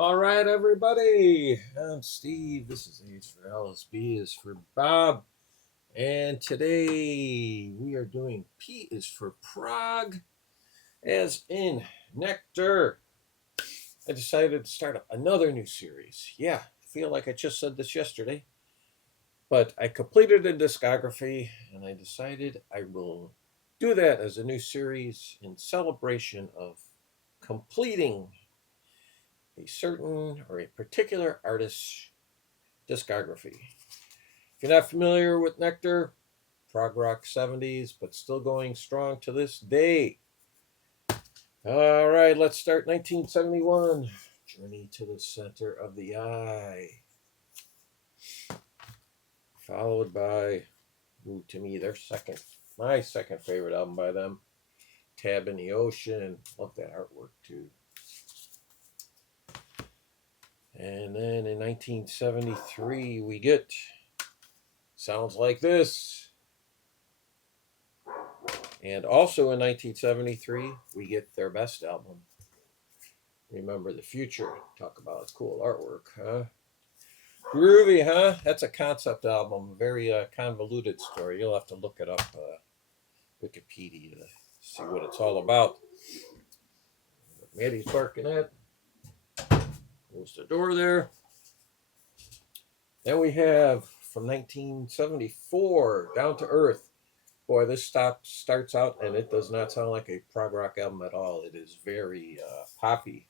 All right, everybody. I'm Steve. This is A is for Alice, B is for Bob. And today we are doing P is for Prague, as in Nektar. I decided to start up another new series. Yeah, I feel like I just said this yesterday. But I completed a discography and I decided I will do that as a new series in celebration of completing a certain or a particular artist's discography. If you're not familiar with Nektar, prog rock 70s, but still going strong to this day. All right, let's start 1971. Journey to the Center of the Eye. Followed by, to me, my second favorite album by them, Tab in the Ocean. Love that artwork too. And then in 1973, we get Sounds Like This. And also in 1973, we get their best album, Remember the Future. Talk about cool artwork, huh? Groovy, huh? That's a concept album, very convoluted story. You'll have to look it up, Wikipedia, to see what it's all about. Maddie's barking at. Close the door there. Then we have from 1974, Down to Earth. Boy, this starts out, and it does not sound like a prog rock album at all. It is very poppy.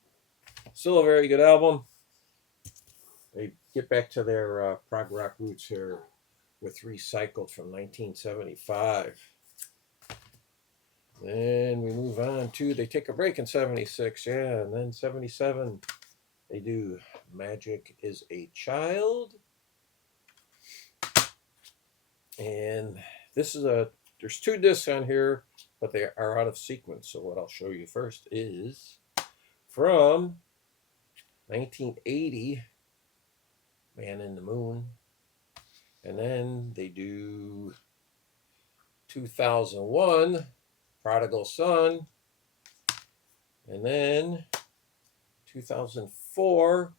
Still a very good album. They get back to their prog rock roots here with Recycled from 1975. Then we move on to, they take a break in 76, yeah, and then 77, they do Magic is a Child. And this is there's two discs on here, but they are out of sequence. So what I'll show you first is from 1980, Man in the Moon. And then they do 2001, Prodigal Son. And then 2004,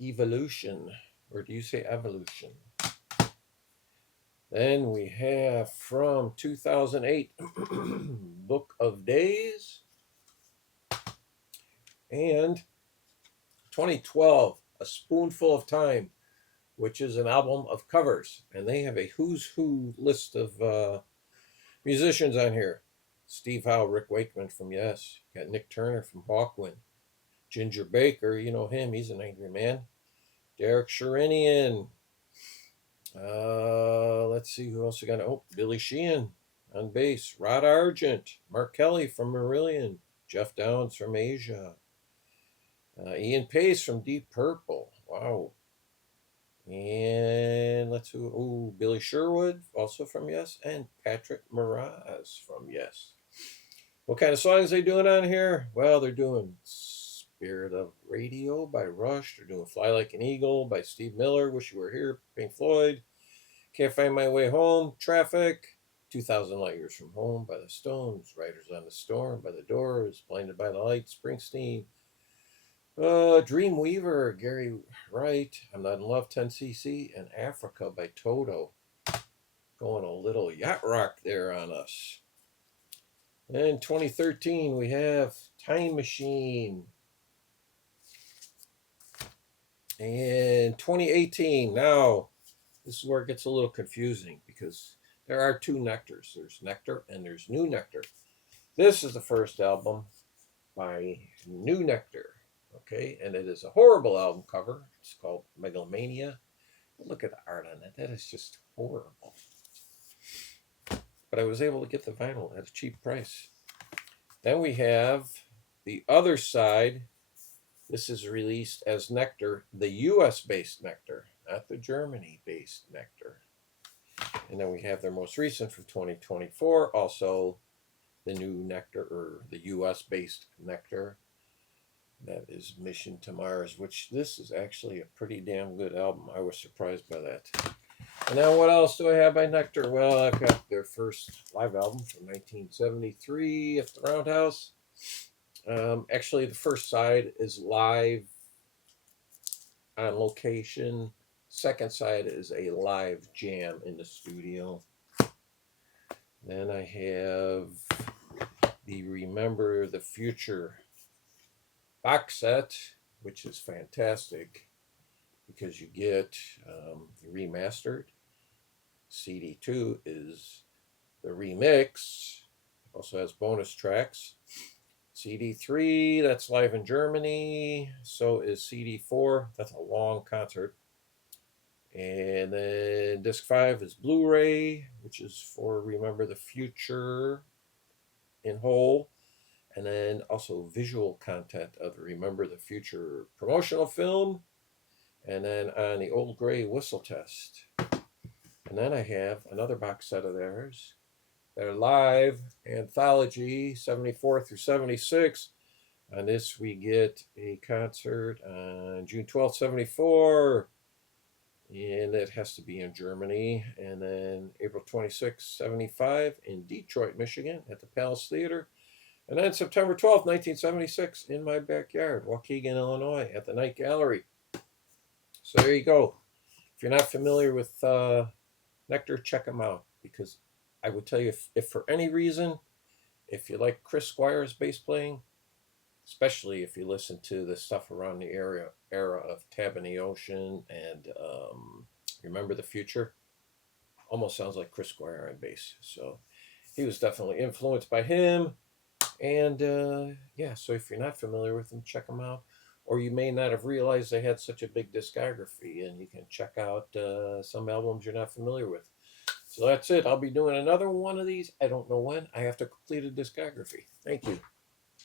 Evolution. Or do you say Evolution? Then we have from 2008, Book of Days. And 2012, A Spoonful of Time, which is an album of covers. And they have a who's who list of musicians on here. Steve Howe, Rick Wakeman from Yes. You got Nick Turner from Hawkwind. Ginger Baker, you know him, he's an angry man. Derek Sherinian. Let's see who else we got. Oh, Billy Sheehan on bass. Rod Argent. Mark Kelly from Marillion. Jeff Downs from Asia. Ian Pace from Deep Purple. Wow. And let's see. Oh, Billy Sherwood, also from Yes. And Patrick Moraz from Yes. What kind of songs are they doing on here? Well, they're doing Spirit of Radio by Rush. They're doing Fly Like an Eagle by Steve Miller. Wish You Were Here, Pink Floyd. Can't Find My Way Home, Traffic. 2,000 Light Years from Home by the Stones. Riders on the Storm by the Doors. Blinded by the Light, Springsteen. Dreamweaver, Gary Wright. I'm Not in Love, 10cc. And Africa by Toto. Going a little yacht rock there on us. In 2013, we have Time Machine. And 2018, now, this is where it gets a little confusing because there are two Nektars. There's Nektar and there's New Nektar. This is the first album by New Nektar, okay? And it is a horrible album cover. It's called Megalomania. Look at the art on it. That is just horrible. But I was able to get the vinyl at a cheap price. Then we have the other side. This is released as Nektar, the US-based Nektar, not the Germany-based Nektar. And then we have their most recent from 2024, also the new Nektar, or the US-based Nektar. That is Mission to Mars, which this is actually a pretty damn good album. I was surprised by that. And now what else do I have by Nektar? Well, I've got their first live album from 1973 at the Roundhouse. Actually, the first side is live on location. Second side is a live jam in the studio. Then I have the Remember the Future box set, which is fantastic because you get the remastered. CD2 is the remix, also has bonus tracks. CD3, that's live in Germany. So is CD4, that's a long concert. And then disc 5 is Blu-ray, which is for Remember the Future in whole. And then also visual content of the Remember the Future promotional film. And then on the Old Gray Whistle Test. And then I have another box set of theirs. Their live anthology, 74 through 76. On this, we get a concert on June 12th, 74. And it has to be in Germany. And then April 26th, 75 in Detroit, Michigan at the Palace Theater. And then September 12th, 1976 in my backyard, Waukegan, Illinois at the Night Gallery. So there you go. If you're not familiar with Nektar, check them out, because I would tell you, if for any reason, if you like Chris Squire's bass playing, especially if you listen to the stuff around the era of Tab in the Ocean and Remember the Future, almost sounds like Chris Squire on bass. So he was definitely influenced by him. And yeah, so if you're not familiar with them, check them out. Or you may not have realized they had such a big discography, and you can check out some albums you're not familiar with. So that's it. I'll be doing another one of these. I don't know when. I have to complete a discography. Thank you.